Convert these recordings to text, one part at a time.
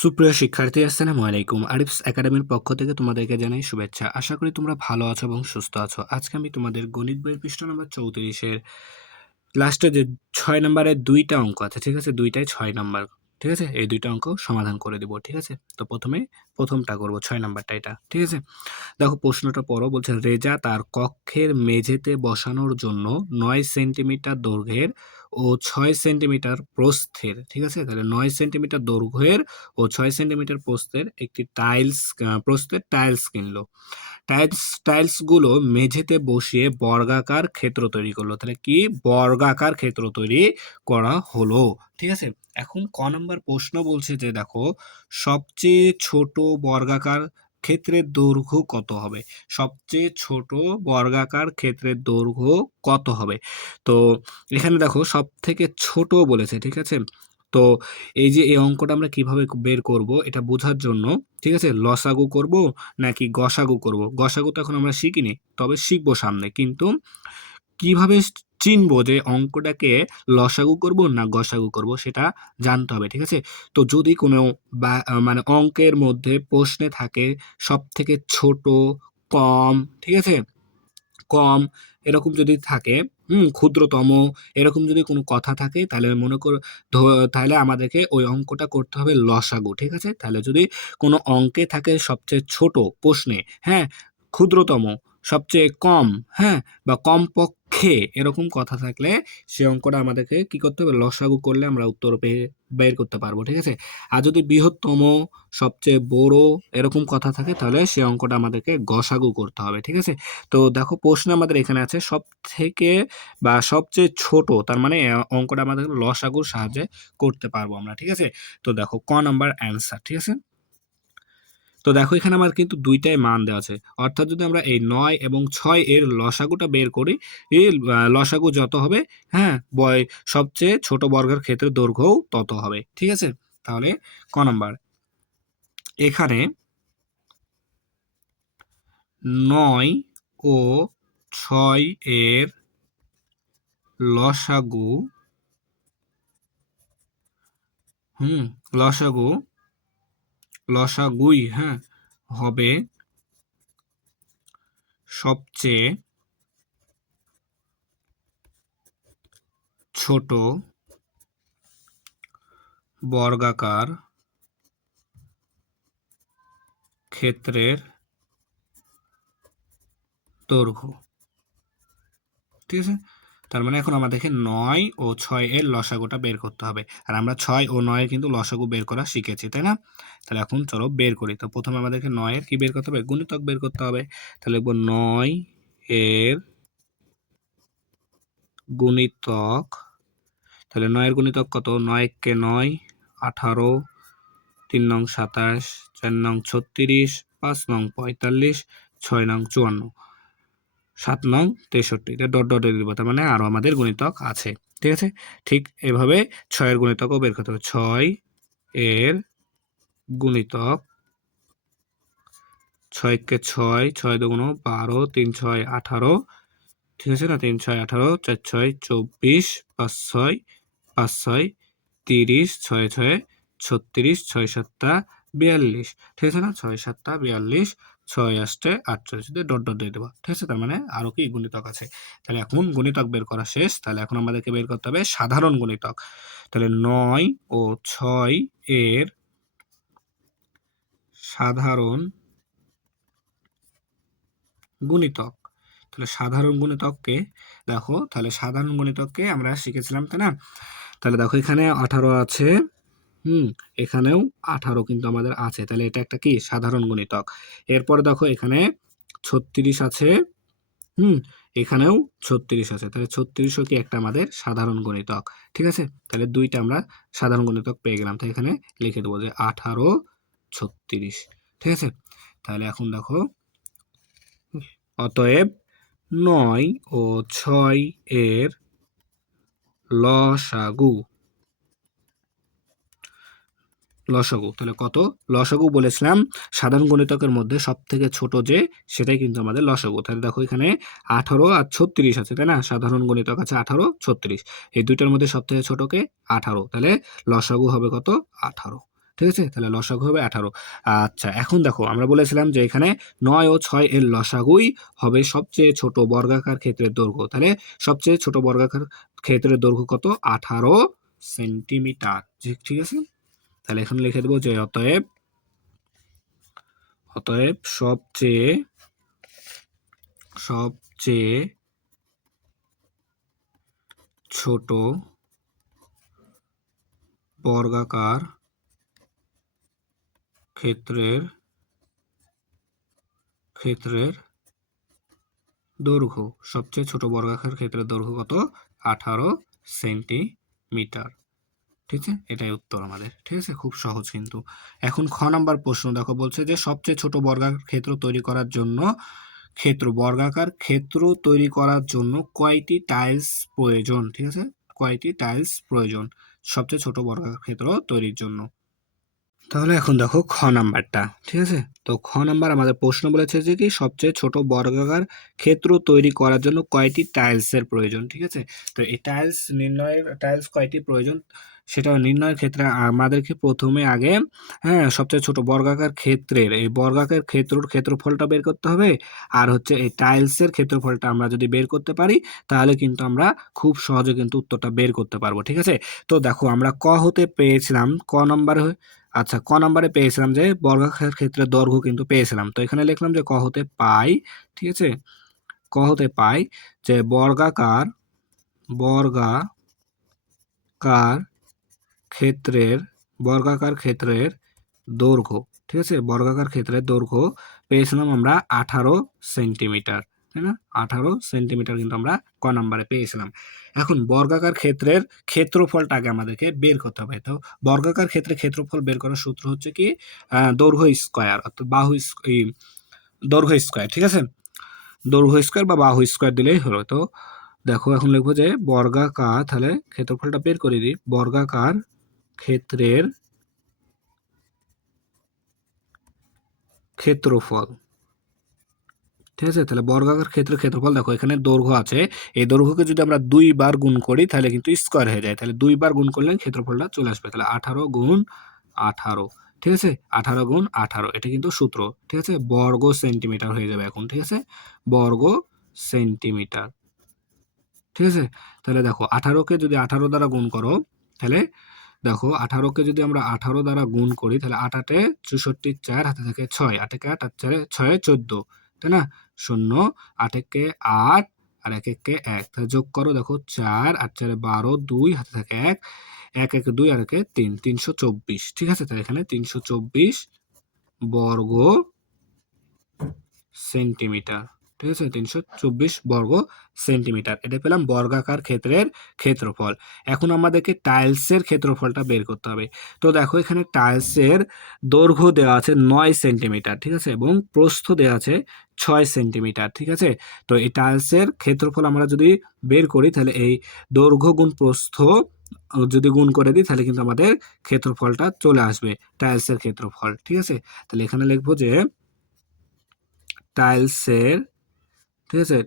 সুপ্রিয় শিক্ষার্থী, আসসালামু আলাইকুম। আরিফস একাডেমির পক্ষ থেকে তোমাদেরকে জানাই শুভেচ্ছা। আশা করি তোমরা ভালো আছো এবং সুস্থ আছো। আজকে আমি তোমাদের গণিত বইয়ের পৃষ্ঠা নম্বর 34-এর লাস্টে যে 6 নাম্বারের ২টা অঙ্ক আছে, ঠিক আছে? ২টাই ৬ নাম্বার, ঠিক আছে? এই ২টা অঙ্ক সমাধান করে দিব, ঠিক আছে? তো প্রথমটা করব, ৬ নাম্বারটা এটা, ঠিক আছে? দেখো প্রশ্নটা পড়ো। বলছে রেজা তার কক্ষের মেঝেতে বসানোর জন্য ৯ সেন্টিমিটার দৈর্ঘ্যের ও ৬ সেন্টিমিটার প্রস্থের, ঠিক আছে? তাহলে ৯ সেন্টিমিটার দৈর্ঘ্যের ও ৬ সেন্টিমিটার প্রস্থের একটি প্রস্থের টাইলস কিনলো। টাইলসগুলো মেঝেতে বসিয়ে বর্গাকার ক্ষেত্র তৈরি করলো। তাহলে কি বর্গাকার ক্ষেত্র তৈরি করা হলো, ঠিক আছে? এখন ক নম্বর প্রশ্ন বলছে যে দেখো সবচেয়ে ছোট বর্গাকার ক্ষেত্রের দৈর্ঘ্য কত হবে? সবচেয়ে ছোট বর্গাকার ক্ষেত্রের দৈর্ঘ্য কত হবে? তো এখানে দেখো সবথেকে ছোট বলেছে, ঠিক আছে? তো এই যে এই অঙ্কটা আমরা কিভাবে বের করব এটা বোঝার জন্য, ঠিক আছে, লসাগু করব নাকি গসাগু করব? গসাগু তো এখন আমরা শিখিনি, তবে শিখবো সামনে। কিন্তু কিভাবে চিনবো যে অঙ্কটাকে লসাগু করব না গসাগু করব সেটা জানতে হবে, ঠিক আছে? তো যদি কোনো মানে অঙ্কের মধ্যে প্রশ্নে থাকে সবথেকে ছোট, কম, ঠিক আছে? কম এরকম যদি থাকে, ক্ষুদ্রতম এরকম যদি কোনো কথা থাকে তাহলে মনে করো তাহলে আমাদেরকে ওই অঙ্কটা করতে হবে লসাগু, ঠিক আছে? তাহলে যদি কোনো অঙ্কে থাকে সবচেয়ে ছোট প্রশ্নে, হ্যাঁ, ক্ষুদ্রতম, সবচেয়ে কম, হ্যাঁ, বা কমপক্ষে এরকম কথা থাকলে সে অঙ্কটা আমাদেরকে কি করতে হবে? লসাগু করলে আমরা উত্তর বের করতে পারবো, ঠিক আছে? আর যদি বৃহত্তম, সবচেয়ে বড় এরকম কথা থাকে তাহলে সে অঙ্কটা আমাদেরকে গসাগু করতে হবে, ঠিক আছে? তো দেখো প্রশ্ন আমাদের এখানে আছে সব থেকে বা সবচেয়ে ছোট, তার মানে অঙ্কটা আমাদের লসাগুর সাহায্যে করতে পারবো আমরা, ঠিক আছে? তো দেখো ক নাম্বার অ্যান্সার, ঠিক আছে? তো দেখো এখানে আমার কিন্তু দুইটাই মান দেওয়া আছে, অর্থাৎ যদি আমরা এই ৯ এবং ৬ এর লসাগুটা বের করি, এই লসাগু যত হবে, হ্যাঁ, সবচেয়ে ছোট বর্গের ক্ষেত্রে দৈর্ঘ্যও তত হবে, ঠিক আছে? তাহলে ক নাম্বার এখানে ৯ ও ৬ এর লসাগু, হুম লসাগু লসাগুই, হ্যাঁ, হবে সবচেয়ে ছোট বর্গাকার ক্ষেত্রের দৈর্ঘ্য, ঠিক আছে? তার মানে এখন আমাদেরকে ৯ ও ৬ এর লসাগুটা বের করতে হবে। আর আমরা ৬ ও ৯ এর কিন্তু লসাগু বের করা শিখেছি, তাই না? তাহলে এখন চলো বের করি। তো প্রথমে আমাদেরকে ৯ এর কি বের করতে হবে? গুণিতক বের করতে হবে। তাহলে লিখব ৯ এর গুণিতক। তাহলে ৯ এর গুণিতক কত? ৯ কে ৯, ১৮, ৩ নং ২৭, ৪ নং ৩৬, ৫ নং ৪৫, ৬ নং ৫৪, ৭ নং ৬৩। এটা ডট ডট দিব, তার মানে আরো আমাদের গুণিতক আছে, ঠিক আছে? ঠিক এভাবে ৬ এর গুণিতকও বের করতে হবে। ৬ এর গুণিতক, ৬ কে ৬, ৬ দুগুণ ১২, ৩ ৬ ১৮, ঠিক আছে না? ৩ ৬ ১৮, ৪ ৬ ২৪, ৫ ৬ ৫ ৬ ৩০, ৬ ৬ ৩৬, ৬ ৭ ৪২, ঠিক আছে না? ৬ ৭ ৪২, ৬ ৮ ৪৮ দিয়ে ডট ডট দিয়ে দেবো, ঠিক আছে? তার মানে আরো কি গুণিতক আছে। তাহলে এখন গুণিতক বের করা শেষ। তাহলে এখন আমাদেরকে বের করতে হবে সাধারণ গুণিতক। তাহলে ৯ ও ৬ এর সাধারণ গুণিতক। তাহলে সাধারণ গুণিতককে দেখো, তাহলে সাধারণ গুণিতককে আমরা শিখেছিলাম, তাই না? তাহলে দেখো এখানে ১৮ আছে, এখানেও ১৮ কিন্তু আমাদের আছে। তাহলে এটা একটা কি সাধারণ গুণিতক। এরপরে দেখো এখানে ৩৬ আছে, হুম এখানেও ৩৬ আছে। তাহলে ৩৬ও কি একটা আমাদের সাধারণ গুণিতক, ঠিক আছে? তাহলে দুইটা আমরা সাধারণ গুণিতক পেয়ে গেলাম। তো এখানে লিখে দেবো যে ১৮ ৩৬, ঠিক আছে? তাহলে এখন দেখো অতএব ৯ ও ৬ এর লসাগু, তাহলে কত? লসাগু বলেছিলাম সাধারণ গুণিতকের মধ্যে সব থেকে ছোট যে, সেটাই কিন্তু আমাদের লসাগু। তাহলে দেখো এখানে ১৮ আর ৩৬ আছে, তাই না? সাধারণ গুণিতক আছে ১৮ ৩৬, এই দুইটার মধ্যে সব থেকে ছোট কে? ১৮। তাহলে লসাগু হবে কত? ১৮, ঠিক আছে, তাহলে লসাগু হবে 18। আচ্ছা, এখন দেখো আমরা বলেছিলাম যে এখানে 9 ও 6 এর লসাগুই হবে সবচেয়ে ছোট বর্গাকার ক্ষেত্রের দৈর্ঘ্য। তাহলে সবচেয়ে ছোট বর্গাকার ক্ষেত্রের দৈর্ঘ্য কত? 18 সেন্টিমিটার। ঠিক আছে, তাহলে এখানে লিখে দেবো যে অতএব সবচেয়ে ছোট বর্গাকার ক্ষেত্রের দৈর্ঘ্য, সবচেয়ে ছোট বর্গাকার ক্ষেত্রের দৈর্ঘ্য কত? 18 সেন্টিমিটার। ঠিক আছে, এটাই উত্তর আমাদের। ঠিক আছে, খুব সহজ কিন্তু। এখন খ নাম্বার প্রশ্ন দেখো, বলছে যে সবচেয়ে ছোট বর্গাকার ক্ষেত্র তৈরি করার জন্য বর্গাকার ক্ষেত্র তৈরি করার জন্য কয়টি টাইলস প্রয়োজন? ঠিক আছে, কয়টি টাইলস প্রয়োজন সবচেয়ে ছোট বর্গাকার ক্ষেত্র তৈরির জন্য? তাহলে এখন দেখো খ নাম্বারটা। ঠিক আছে, তো খ নাম্বার আমাদের প্রশ্ন বলেছে যে কি সবচেয়ে ছোট বর্গাকার ক্ষেত্র তৈরি করার জন্য কয়টি টাইলসের প্রয়োজন। ঠিক আছে, তো এই টাইলস কয়টি প্রয়োজন সেটা নির্ণয়ের ক্ষেত্রে আমাদেরকে প্রথমে আগে, হ্যাঁ, সবচেয়ে ছোট বর্গাকার ক্ষেত্রের এই বর্গাকার ক্ষেত্রফলটা বের করতে হবে। আর হচ্ছে এই টাইলসের ক্ষেত্রফলটা আমরা যদি বের করতে পারি তাহলে কিন্তু আমরা খুব সহজে কিন্তু উত্তরটা বের করতে পারবো। ঠিক আছে, তো দেখো আমরা ক হতে পেয়েছিলাম, ক নম্বরে, আচ্ছা, ক নাম্বারে পেয়েছিলাম যে বর্গাকার ক্ষেত্রে দৈর্ঘ্য কিন্তু পেয়েছিলাম, তো এখানে লিখলাম যে ক হতে পাই। ঠিক আছে, ক হতে পাই যে বর্গাকার ক্ষেত্রের দৈর্ঘ্য। ঠিক আছে, বর্গাকার ক্ষেত্রের দৈর্ঘ্য পেয়েছিলাম আমরা 18 সেন্টিমিটার, তাই না? 18 সেন্টিমিটার কিন্তু আমরা ক নাম্বারে পেয়েছিলাম। এখন বর্গাকার ক্ষেত্রের ক্ষেত্রফলটা আগে আমাদেরকে বের করতে হবে। তো বর্গাকার ক্ষেত্রে ক্ষেত্রফল বের করার সূত্র হচ্ছে কি দৈর্ঘ্য স্কয়ার, অর্থাৎ দৈর্ঘ্য স্কয়ার। ঠিক আছে, দৈর্ঘ্য স্কয়ার বা বাহু স্কয়ার দিলেই হলো। তো দেখো এখন লিখবো যে বর্গাকার, তাহলে ক্ষেত্রফলটা বের করে দিই। বর্গাকার ক্ষেত্রের ক্ষেত্রফল। ঠিক আছে, তাহলে বর্গাকার ক্ষেত্রের ক্ষেত্রফল দেখো এখানে দৈর্ঘ্য আছে, এই দৈর্ঘ্যকে যদি আমরা 2 বার গুণ করি তাহলে কিন্তু স্কয়ার হয়ে যায়, তাহলে 2 বার গুণ করলে ক্ষেত্রফলটা চলে আসবে, তাহলে 18 গুণ 18। ঠিক আছে, 18 গুণ 18 এটা কিন্তু সূত্র। ঠিক আছে, বর্গ সেন্টিমিটার হয়ে যাবে এখন। ঠিক আছে, বর্গ সেন্টিমিটার। ঠিক আছে, তাহলে দেখো 18কে যদি 18 দ্বারা গুণ করো, তাহলে দেখো 18কে যদি আমরা 18 দ্বারা গুণ করি তাহলে 8 8 64, 4 হাতে থাকে 6, 8 একে 8, 8 4 6 14, তাই না? 0, 8 একে 8 আর 1 একে 1, তাহলে যোগ করো, দেখো 4 8 4 12, 2 হাতে থাকে 1, 1 একে 2 আর একে 3, 324। ঠিক আছে, তাহলে এখানে 324 বর্গ সেন্টিমিটার। ঠিক আছে, 324 বর্গ সেন্টিমিটার, এটা পেলাম বর্গাকার ক্ষেত্রের ক্ষেত্রফল। এখন আমাদেরকে টাইলসের ক্ষেত্রফলটা বের করতে হবে। তো দেখো এখানে টাইলসের দৈর্ঘ্য দেওয়া আছে 9 সেন্টিমিটার। ঠিক আছে, এবং প্রস্থ দেওয়া আছে 6 সেন্টিমিটার। ঠিক আছে, তো এই টাইলসের ক্ষেত্রফল আমরা যদি বের করি তাহলে এই দৈর্ঘ্য গুণ প্রস্থ যদি গুণ করে দিই তাহলে কিন্তু আমাদের ক্ষেত্রফলটা চলে আসবে, টাইলসের ক্ষেত্রফল। ঠিক আছে, তাহলে এখানে লিখবো যে টাইলসের, ঠিক আছে,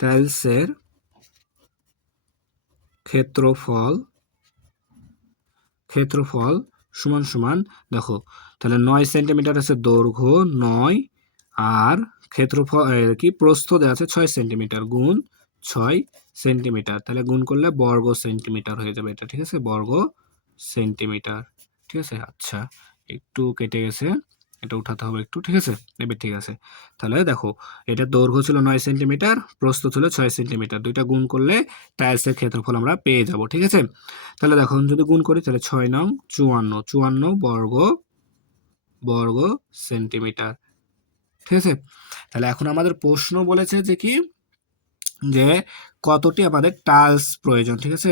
টাইলসের ক্ষেত্রফল সমান সমান, দেখো তাহলে 9 সেন্টিমিটার আছে দৈর্ঘ্য 9, আর ক্ষেত্রফল কি প্রস্থ দেওয়া আছে 6 সেন্টিমিটার, গুণ 6 সেন্টিমিটার, তাহলে গুণ করলে বর্গ সেন্টিমিটার হয়ে যাবে এটা। ঠিক আছে, বর্গ সেন্টিমিটার। ঠিক আছে, আচ্ছা, একটু কেটে গেছে, এটা উঠাতে হবে একটু। ঠিক আছে, এবার ঠিক আছে। তাহলে দেখো এটা দৈর্ঘ্য ছিল 9 সেন্টিমিটার, প্রস্থ ছিল 6 সেন্টিমিটার, দুইটা গুণ করলে টাইলসের ক্ষেত্রফল আমরা পেয়ে যাব। ঠিক আছে, তাহলে দেখো যদি গুণ করি তাহলে 6 নং 54, 54 বর্গ সেন্টিমিটার। ঠিক আছে, তাহলে এখন আমাদের প্রশ্ন বলেছে যে কি যে কতটি আমাদের টাইলস প্রয়োজন। ঠিক আছে,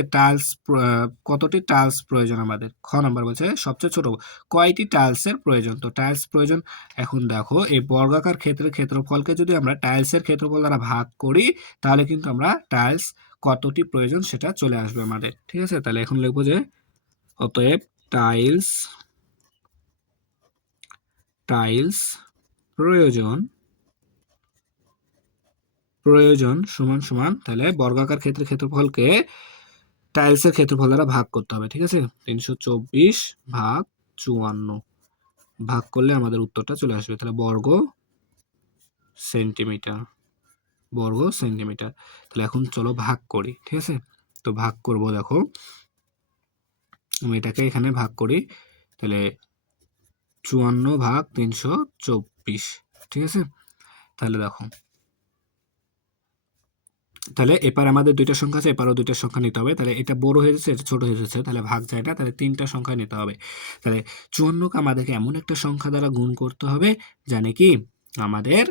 কতটি টাইলস প্রয়োজন আমাদের। খ নাম্বার বলছে সবচেয়ে ছোট কয়টি টাইলসের প্রয়োজন। তো টাইলস প্রয়োজন, এখন দেখো এই বর্গাকার ক্ষেত্রের ক্ষেত্রফলকে যদি আমরা টাইলসের ক্ষেত্রফল দ্বারা ভাগ করি তাহলে কিন্তু আমরা টাইলস কতটি প্রয়োজন সেটা চলে আসবে আমাদের। ঠিক আছে, তাহলে এখন লিখবো যে অতএব টাইলস প্রয়োজন সমান সমান, তাহলে বর্গাকার ক্ষেত্রের ক্ষেত্রফলকে টাইলসের ক্ষেত্রফল দ্বারা ভাগ করতে হবে, ঠিক আছে? 324 ভাগ 54 ভাগ করলে আমাদের উত্তরটা চলে আসবে। তাহলে সেন্টিমিটার, বর্গ সেন্টিমিটার। তাহলে এখন চলো ভাগ করি, ঠিক আছে? তো ভাগ করব, দেখো আমি এটাকে এখানে ভাগ করি। তাহলে 54 ভাগ 324, ঠিক আছে? তাহলে দেখো, তাহলে এপার আমাদের দুইটা সংখ্যা আছে, এপারও দুইটা সংখ্যা নিতে হবে। তাহলে এটা বড় হয়ে যাচ্ছে, এটা ছোট হয়ে যাচ্ছে, তাহলে ভাগ যায় না, তাহলে তিনটা সংখ্যা নিতে হবে। তাহলে 54কে আমাদেরকে এমন একটা সংখ্যা দ্বারা গুণ করতে হবে জানে কি আমাদের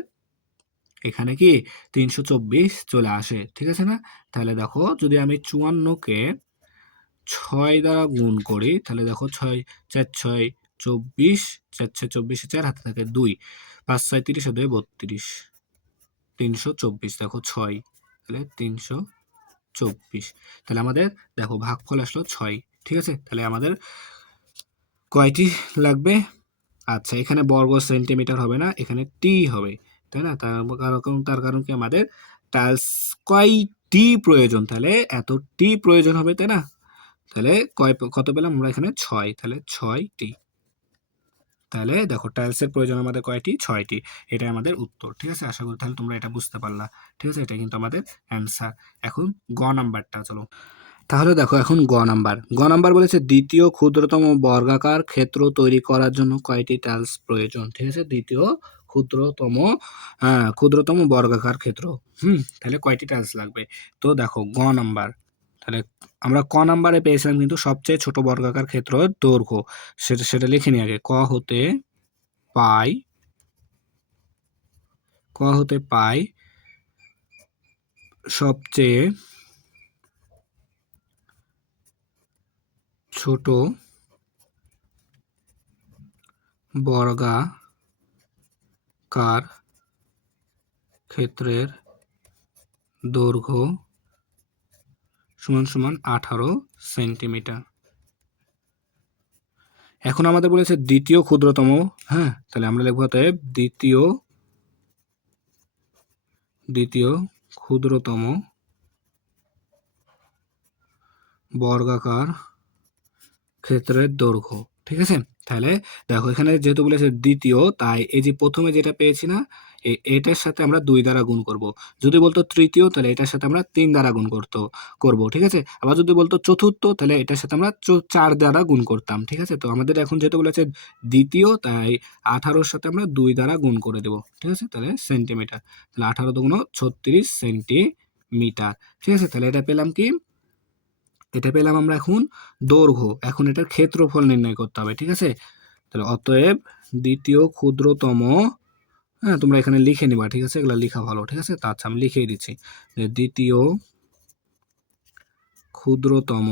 এখানে কি 324 চলে আসে, ঠিক আছে না? তাহলে দেখো যদি আমি 54কে 6 দ্বারা গুণ করি, তাহলে দেখো 6 4 6 24, 4 6 24, 4 হাতে থাকে 2, 5 6 30 আর 2 32, 324 দেখো 6, তাহলে 324। তাহলে আমাদের দেখো ভাগফল আসলো 6, ঠিক আছে? তাহলে আমাদের কয়টি লাগবে? আচ্ছা, এখানে বর্গ সেন্টিমিটার হবে না, এখানে টি হবে, তাই না? তার কারণ কি আমাদের টাইলস কয়টি প্রয়োজন, তাহলে এত টি প্রয়োজন হবে, তাই না? তাহলে কত পেলাম আমরা এখানে? 6, তাহলে 6টি। তাহলে দেখো টাইলসের প্রয়োজন আমাদের কয়টি? 6টি। এটা আমাদের উত্তর, ঠিক আছে? আশা করি তাহলে তোমরা এটা বুঝতে পারলা, ঠিক আছে? এটা কিন্তু আমাদের অ্যান্সার। এখন গ নাম্বারটা চলো। তাহলে দেখো এখন গ নাম্বার বলেছে দ্বিতীয় ক্ষুদ্রতম বর্গাকার ক্ষেত্র তৈরি করার জন্য কয়টি টাইলস প্রয়োজন, ঠিক আছে? দ্বিতীয় ক্ষুদ্রতম বর্গাকার ক্ষেত্র, তাহলে কয়টি টাইলস লাগবে? তো দেখো গ নাম্বার, তাহলে আমরা ক নাম্বারে পেয়েছিলাম কিন্তু সবচেয়ে ছোট বর্গাকার ক্ষেত্র দৈর্ঘ্য, সেটা লিখে নিই আগে। ক হতে পাই সবচেয়ে ছোট বর্গাকার ক্ষেত্রের দৈর্ঘ্য সমান 18 সেন্টিমিটার। এখন আমাদের বলেছে দ্বিতীয় ক্ষুদ্রতম, তাহলে আমরা লিখবো অতএব দ্বিতীয় ক্ষুদ্রতম বর্গাকার ক্ষেত্রের দৈর্ঘ্য, ঠিক আছে? তাহলে দেখো এখানে যেহেতু বলেছে দ্বিতীয়, তাই এই যে প্রথমে যেটা পেয়েছি না, এটার সাথে আমরা 2 দ্বারা গুণ করব। যদি বলতো তৃতীয়, তাহলে এটার সাথে আমরা 3 দ্বারা গুণ করব, ঠিক আছে? আবার যদি বলতো চতুর্থ, তাহলে এটার সাথে আমরা 4 দ্বারা গুণ করতাম, ঠিক আছে? তো আমাদের এখন যেহেতু বলেছে দ্বিতীয়, তাই 18-র সাথে আমরা 2 দ্বারা গুণ করে দেব, ঠিক আছে? তাহলে সেন্টিমিটার, তাহলে 18 দুগুণ 36 সেন্টিমিটার, ঠিক আছে? তাহলে এটা পেলাম কি? এটা পেলাম আমরা এখন দৈর্ঘ্য। এখন এটার ক্ষেত্রফল নির্ণয় করতে হবে, ঠিক আছে? তাহলে অতএব দ্বিতীয় ক্ষুদ্রতম, তোমরা এখানে লিখে নিবা, ঠিক আছে? এগুলো লেখা ভালো, ঠিক আছে? তা আচ্ছা আমি লিখেই দিচ্ছি যে দ্বিতীয় ক্ষুদ্রতম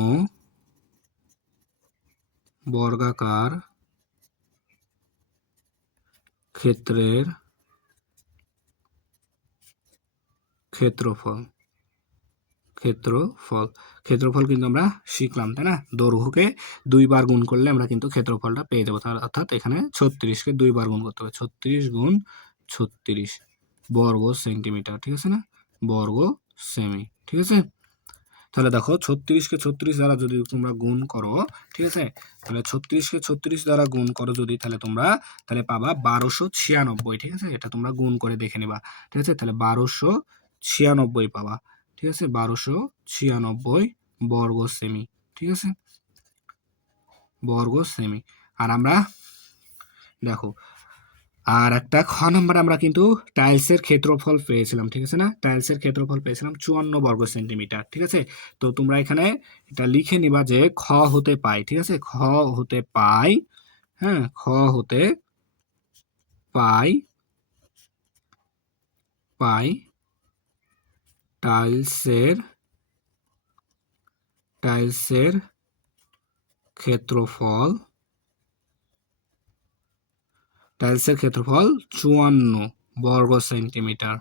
বর্গাকার ক্ষেত্রের ক্ষেত্রফল ক্ষেত্রফল কিন্তু আমরা শিখলাম, তাই না? দৈর্ঘ্যকে 2 বার গুণ করলে আমরা কিন্তু ক্ষেত্রফলটা পেয়ে যাবো। অর্থাৎ এখানে 36কে 2 বার গুণ করতে হবে, 36 গুণ 36 বর্গ সেন্টিমিটার, ঠিক আছে না? বর্গ সেমি, ঠিক আছে? তাহলে দেখো 36কে 36 দ্বারা যদি তোমরা গুণ করো, ঠিক আছে? তাহলে 36কে 36 দ্বারা গুণ করো যদি, তাহলে পাবা 1296, ঠিক আছে? এটা তোমরা গুণ করে দেখে নিবা, ঠিক আছে? তাহলে 1296 পাবা, ঠিক আছে? 1296 বর্গ সেমি, ঠিক আছে? বর্গ সেমি। আর আমরা দেখো আর একটা খ নাম্বারে আমরা কিন্তু টাইলসের ক্ষেত্রফল পেয়েছিলাম, ঠিক আছে না? টাইলসের ক্ষেত্রফল পেয়েছিলাম 54 বর্গ সেন্টিমিটার, ঠিক আছে? তো তোমরা এখানে এটা লিখে নিবা যে খ হতে পাই, ঠিক আছে? খ হতে পাই, খ হতে পাই পাই টাইলসের ক্ষেত্রফল 54 বর্গ সেন্টিমিটার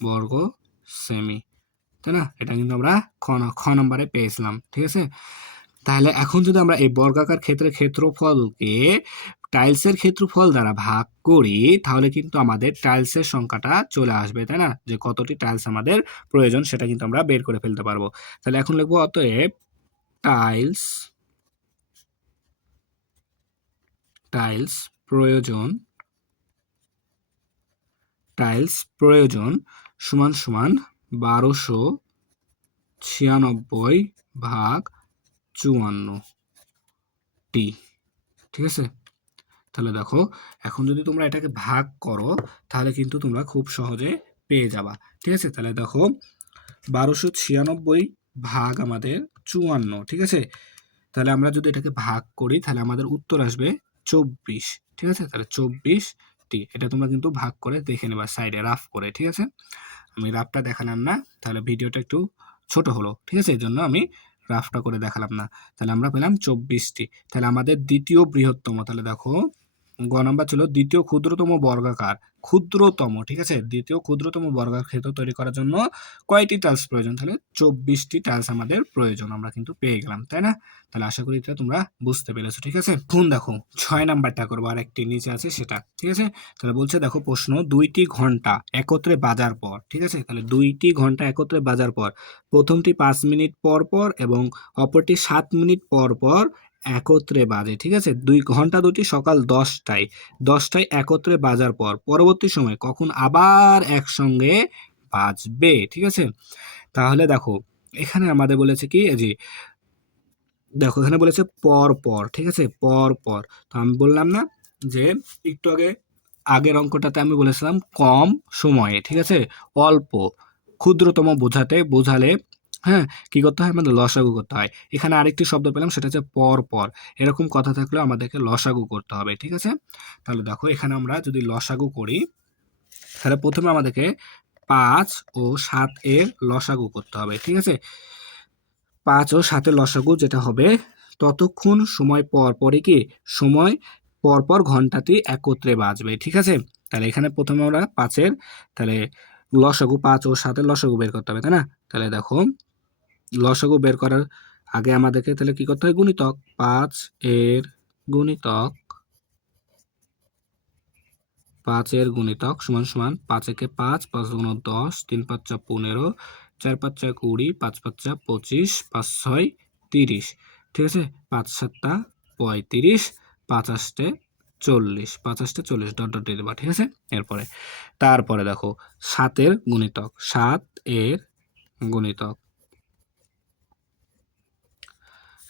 বর্গ সেমি, তাই না? এটা কিন্তু আমরা খ নম্বরে পেয়েছিলাম, ঠিক আছে? তাহলে এখন যদি আমরা এই বর্গাকার ক্ষেত্রের ক্ষেত্রফলকে টাইলসের ক্ষেত্রফল দ্বারা ভাগ করি, তাহলে কিন্তু আমাদের টাইলসের সংখ্যাটা চলে আসবে, তাই না? যে কতটি টাইলস আমাদের প্রয়োজন সেটা কিন্তু আমরা বের করে ফেলতে পারবো। তাহলে এখন লিখবো অতএব টাইলস প্রয়োজন সমান সমান 1296 ভাগ 54টি। ঠিক আছে, তাহলে দেখো এখন যদি তোমরা এটাকে ভাগ করো তাহলে কিন্তু তোমরা খুব সহজে পেয়ে যাবা। ঠিক আছে, তাহলে দেখো 1296 ভাগ আমাদের 54। ঠিক আছে, তাহলে আমরা যদি এটাকে ভাগ করি তাহলে আমাদের উত্তর আসবে 24। ঠিক আছে, তাহলে 24টি। এটা তোমরা কিন্তু ভাগ করে দেখে নেবা সাইডে রাফ করে। ঠিক আছে, আমি রাফটা দেখালাম না, তাহলে ভিডিওটা একটু ছোট হলো। ঠিক আছে, এই জন্য আমি রাফটা করে দেখালাম না। তাহলে আমরা পেলাম 24টি। তাহলে আমাদের দ্বিতীয় বৃহত্তম, তাহলে দেখো গ নাম্বার ছিল দ্বিতীয় ক্ষুদ্রতম বর্গাকার। ঠিক আছে, দ্বিতীয় ক্ষুদ্রতম বর্গাকার ক্ষেত্র তৈরি করার জন্য কয়টি টাইলস প্রয়োজন? তাহলে 24টি টাইলস আমাদের প্রয়োজন। আমরা কিন্তু পেয়ে গেলাম, তাই না? তাহলে আশা করি এটা তোমরা বুঝতে পেরেছো। ঠিক আছে, এখন দেখো 6 নাম্বারটা করবো, আর একটি নিচে আছে সেটা। ঠিক আছে, তাহলে বলছে দেখো প্রশ্ন, 2টি ঘন্টা একত্রে বাজার পর। ঠিক আছে, তাহলে 2টি ঘন্টা একত্রে বাজার পর প্রথমটি 5 মিনিট পর পর এবং অপরটি 7 মিনিট পর পর একত্রে বাজে। ঠিক আছে, 2 ঘন্টা দুটি সকাল 10টায় একত্রে বাজার পর পরবর্তী সময় কখন আবার একসঙ্গে বাজবে? ঠিক আছে, তাহলে দেখো এখানে আমাদের বলেছে কি, যে দেখো এখানে বলেছে পর পর। ঠিক আছে, পর পর। তো আমি বললাম না যে একটু আগের অঙ্কটাতে আমি বলেছিলাম কম সময়ে। ঠিক আছে, অল্প ক্ষুদ্রতম বোঝালে হ্যাঁ কি করতে হয়? আমাদের লসাগু করতে হয়। এখানে আরেকটি শব্দ পেলাম, সেটা হচ্ছে পর পর। এরকম কথা থাকলেও আমাদেরকে লসাগু করতে হবে। ঠিক আছে, তাহলে দেখো এখানে আমরা যদি লসাগু করি তাহলে প্রথমে আমাদেরকে 5 ও 7 এর লসাগু করতে হবে। ঠিক আছে, 5 ও 7 এর লসাগু যেটা হবে, ততক্ষণ সময় পর পরই কি সময় পর পর ঘন্টাটি একত্রে বাজবে। ঠিক আছে, তাহলে এখানে প্রথমে আমরা 5-এর তাহলে লসাগু 5 ও 7 এর লসাগু বের করতে হবে, তাই না? তাহলে দেখো লসাগু বের করার আগে আমাদেরকে তাহলে কি করতে হয়? গুণিতক 5 এর গুণিতক 5 এর গুণিতক সমান সমান 5 একে 5, 5 গুণ 10, 3 5 যা 15, 4 5 যা 20, 5 5 যা 25, 5 6 30। ঠিক আছে, 5 7 35, 5 8 40, 5 8 40 ডট ডট দিয়ে দেবা। ঠিক আছে, তারপরে দেখো 7 এর গুণিতক, 7 এর গুণিতক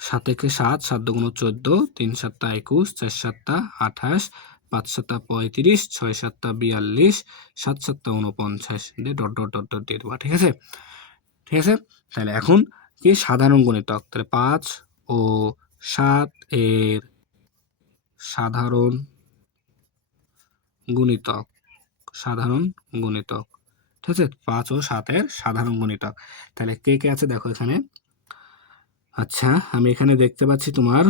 7 একে 7, 7 দুগুণ 14, 3 7 21, 4 7 28, 5 7 35, 6 7 42, 7 7 49 দিয়ে ডট ডট ডট ডট দিয়ে দেবা। ঠিক আছে, ঠিক আছে, তাহলে এখন কি সাধারণ গুণিতক, তাহলে 5 ও 7 এর সাধারণ গুণিতক, ঠিক আছে, 5 ও 7 এর সাধারণ গুণিতক। তাহলে কে কে আছে দেখো এখানে। আচ্ছা, আমি এখানে দেখতে পাচ্ছি তোমার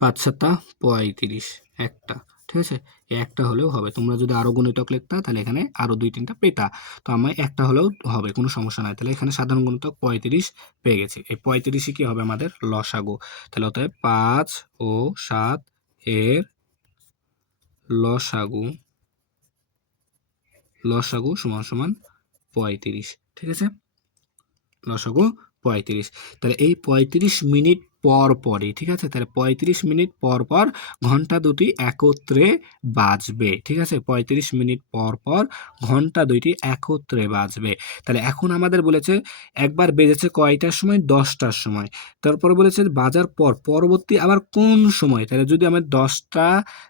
5 7 35 একটা। ঠিক আছে, একটা হলেও হবে। তোমরা যদি আরো গুণিতক লিখতা তাহলে এখানে আরো 2-3টা পেতা। তো আমার একটা হলেও হবে, কোনো সমস্যা নাই। তাহলে এখানে সাধারণ গুণিতক 35 পেয়ে গেছি। এই 35ই কি হবে? আমাদের লসাগু। তাহলে অতএব 5 ও 7 এর লসাগু সমান সমান 35। ঠিক আছে, লসাগু 35। তাহলে এই 35 মিনিট পর পরই, ঠিক আছে, তাহলে 35 মিনিট পর পর ঘন্টা দুটি একত্রে বাজবে। ঠিক আছে, 35 মিনিট পর পর ঘন্টা দুইটি একত্রে বাজবে। তাহলে এখন আমাদের বলেছে একবার বেজেছে কয়টার সময়? 10টার সময়। তারপরে বলেছে বাজার পর পরবর্তী আবার কোন সময়? তাহলে যদি আমরা 10টা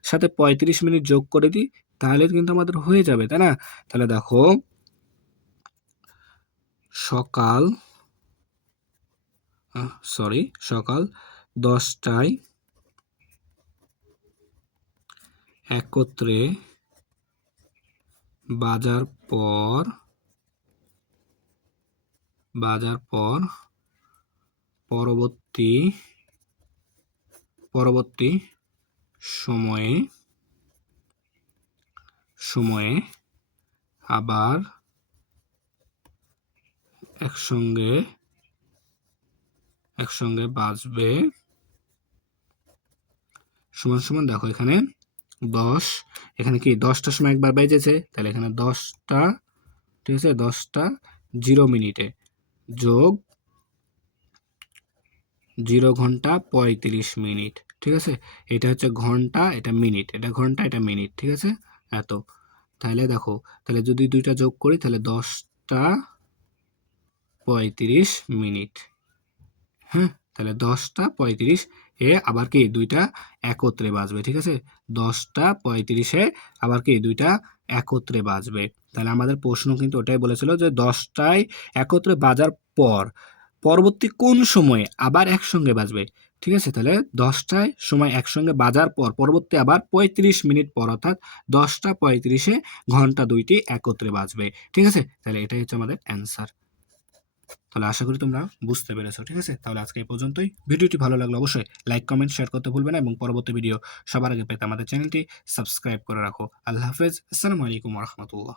সাথে 35 মিনিট যোগ করে দিই তাহলে কিন্তু আমাদের হয়ে যাবে, তাই না? তাহলে দেখো সকাল 10টায় একত্রে বাজার পর পরবর্তী সময়ে আবার একসঙ্গে বাজবে সমান সমান দেখো এখানে 10, এখানে কি 10টার সময় একবার বেজেছে, তাহলে এখানে 10টা, ঠিক আছে, 10টা 0 মিনিটে যোগ 0 ঘন্টা 35 মিনিট। ঠিক আছে? এটা হচ্ছে ঘন্টা, এটা মিনিট, এটা ঘন্টা, এটা মিনিট। ঠিক আছে? এত। তাহলে দেখো, তাহলে যদি ২ টা যোগ করি তাহলে ১০ টা ৩৫ মিনিট। হ্যাঁ? তাহলে ১০ টা ৩৫ এ আবার কি ২ টা একত্রে বাজবে। ঠিক আছে? ১০ টা ৩৫ এ আবার কি ২ টা একত্রে বাজবে। তাহলে আমাদের প্রশ্ন কিন্তু ওটাই বলেছিল যে ১০ টায় একত্রে বাজার পর পরবর্তী কোন সময়ে আবার একসঙ্গে বাজবে? ঠিক আছে? তাহলে ১০ টায় সময় একসঙ্গে বাজার পর পরবর্তী আবার ৩৫ মিনিট পর অর্থাৎ ১০ টা ৩৫ এ ঘন্টা ২ টি একত্রে বাজবে। ঠিক আছে? তাহলে এটাই হচ্ছে আমাদের অ্যান্সার। তাহলে আশা করি তোমরা বুঝতে পেরেছো। ঠিক আছে? তাহলে আজকে এই পর্যন্তই। ভিডিওটি ভালো লাগলে অবশ্যই লাইক, কমেন্ট, শেয়ার করতে ভুলবে না এবং পরবর্তী ভিডিও সবার আগে পেতে আমাদের চ্যানেলটি সাবস্ক্রাইব করে রাখো। আল্লাহ হাফেজ। আসসালামু আলাইকুম ওয়া রাহমাতুল্লাহ।